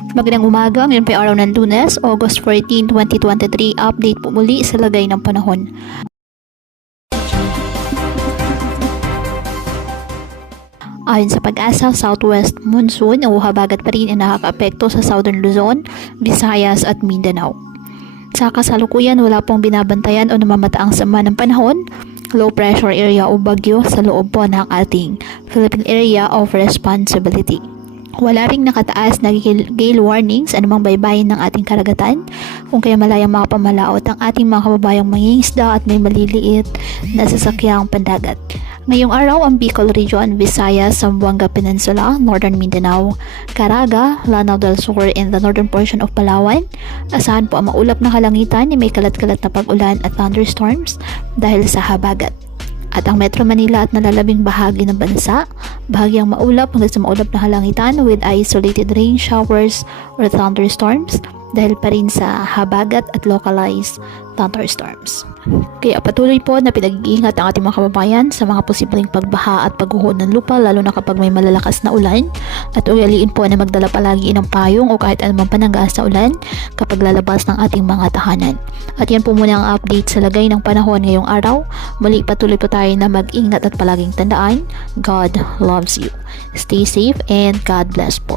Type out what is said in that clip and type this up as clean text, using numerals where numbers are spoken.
Magandang umaga, ngayon po ay araw ng Lunes, August 14, 2023. Update po muli sa lagay ng panahon. Ayon sa Pag-asa, southwest monsoon o habagat pa rin ang nakakaapekto sa Southern Luzon, Visayas at Mindanao. Sa kasalukuyan, wala pong binabantayan o namamataang sama ng panahon, low pressure area o bagyo sa loob po ng ating Philippine Area of Responsibility. Wala ring nakataas na gale warnings anumang baybayin ng ating karagatan, kung kaya malayang makapamalaot ang ating mga kababayang mangingisda at may maliliit na sasakyang pandagat. Ngayong araw, ang Bicol Region, Visayas, Zamboanga Peninsula, Northern Mindanao, Caraga, Lanao del Sur, and the northern portion of Palawan, asahan po ang maulap na kalangitan ni may kalat-kalat na pag-ulan at thunderstorms dahil sa habagat. At ang Metro Manila at nalalabing bahagi ng bansa, bahagyang maulap hanggang sa maulap na halangitan with isolated rain showers or thunderstorms dahil pa rin sa habagat at localized thunderstorms. Kaya patuloy po na pinag-iingat ang ating mga kababayan sa mga posibleng pagbaha at pagguho ng lupa, lalo na kapag may malalakas na ulan, at ugaliin po na magdala palagi ng payong o kahit anumang pananggas sa ulan kapag lalabas ng ating mga tahanan. At yan po muna ang update sa lagay ng panahon ngayong araw. Muli patuloy po tayo na mag-ingat at palaging tandaan, God loves you. Stay safe and God bless po.